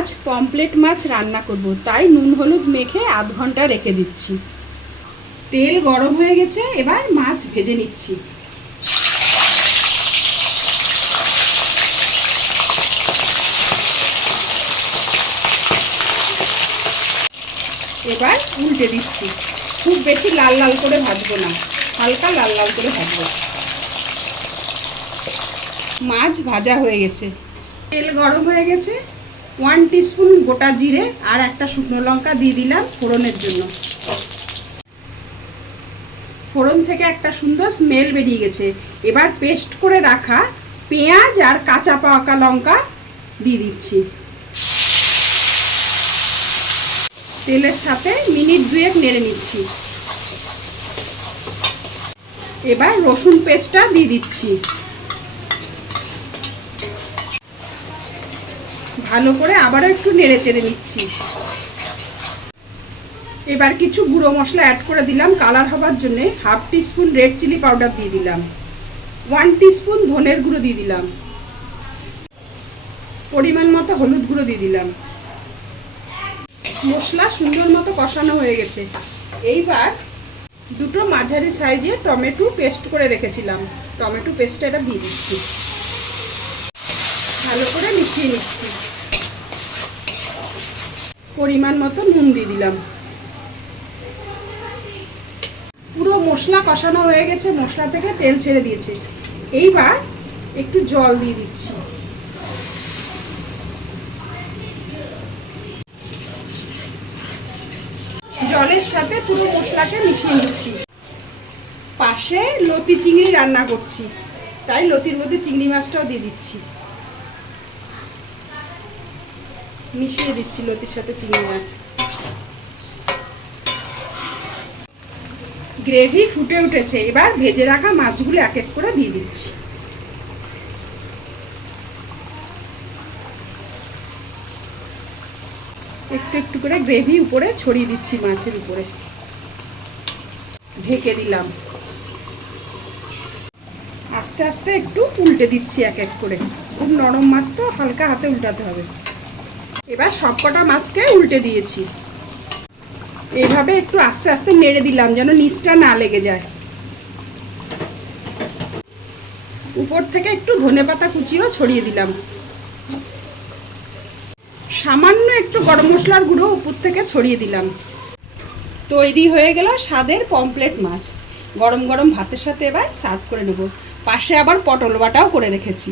আজ পমফ্রেট মাছ রান্না করব, তাই নুন হলুদ মেখে আধ ঘন্টা রেখে দিচ্ছি। তেল গরম হয়ে গেছে, এবার মাছ ভেজে নিচ্ছি। এবার উল্টে দিচ্ছি। খুব বেশি লাল লাল করে ভাজবো না, হালকা লাল লাল করে ভাজবো। মাছ ভাজা হয়ে গেছে, তেল গরম হয়ে গেছে। 1 টিস্পুন গোটা জিরে আর একটা শুকনো লঙ্কা দিয়ে দিলাম ফোড়নের জন্য। ফোড়ন থেকে একটা সুন্দর স্মেল বেরিয়ে গেছে। এবার পেস্ট করে রাখা পেঁয়াজ আর কাঁচা পাকা লঙ্কা দিয়ে দিচ্ছি। তেলের সাথে মিনিট 2 নেড়ে নিচ্ছি। এবার রসুন পেস্টটা দিয়ে দিচ্ছি। ভালো করে আবারও একটু নেড়ে চেড়ে নিচ্ছি। এবার কিছু গুঁড়ো মশলা অ্যাড করে দিলাম কালার হবার জন্য। 1/2 টিস্পুন রেড চিলি পাউডার দিয়ে দিলাম। 1 টিস্পুন ধনের গুঁড়ো দিয়ে দিলাম। পরিমাণ মতো হলুদ গুঁড়ো দিয়ে দিলাম। মশলা সুন্দর মতো কষানো হয়ে গেছে। এইবার দুটো মাঝারি সাইজে টমেটো পেস্ট করে রেখেছিলাম, টমেটো পেস্টটা এটা দিয়ে দিচ্ছি। ভালো করে মিশিয়ে নিচ্ছি। পরিমাণ মতো নুন দিয়ে দিলাম। পুরো মশলা কষানো হয়ে গেছে, মশলা থেকে তেল ছেড়ে দিয়েছে। এইবার একটু জল দিয়ে দিচ্ছি। জলের সাথে পুরো মশলাকে মিশিয়ে নিচ্ছি। পাশে লতি চিংড়ি রান্না করছি, তাই লতির মধ্যে চিংড়ি মাছটাও দিয়ে দিচ্ছি। মিশিয়ে দিচ্ছি লতির সাথে চিংড়ি মাছ। গ্রেভি ফুটে উঠেছে, এবার ভেজে রাখা মাছগুলো এক এক করে দিয়ে দিচ্ছি। একটু একটু করে গ্রেভি উপরে ছড়িয়ে দিচ্ছি মাছের উপরে। ঢেকে দিলাম। আস্তে আস্তে একটু উল্টে দিচ্ছি এক এক করে। খুব নরম মাছ তো, হালকা হাতে উল্টাতে হবে। এবার সবকটা মাছকে উল্টে দিয়েছি। এইভাবে একটু আস্তে আস্তে নেড়ে দিলাম যেন নিচটা না লেগে যায়। উপর থেকে একটু ধনেপাতা কুচিও ছড়িয়ে দিলাম। সামান্য একটু গরম মশলার গুঁড়ো উপর থেকে ছড়িয়ে দিলাম। তৈরি হয়ে গেল স্বাদের পমফ্রেট মাছ। গরম গরম ভাতের সাথে এবার সার্ভ করে নেব। পাশে আবার পটল বাটাও করে রেখেছি।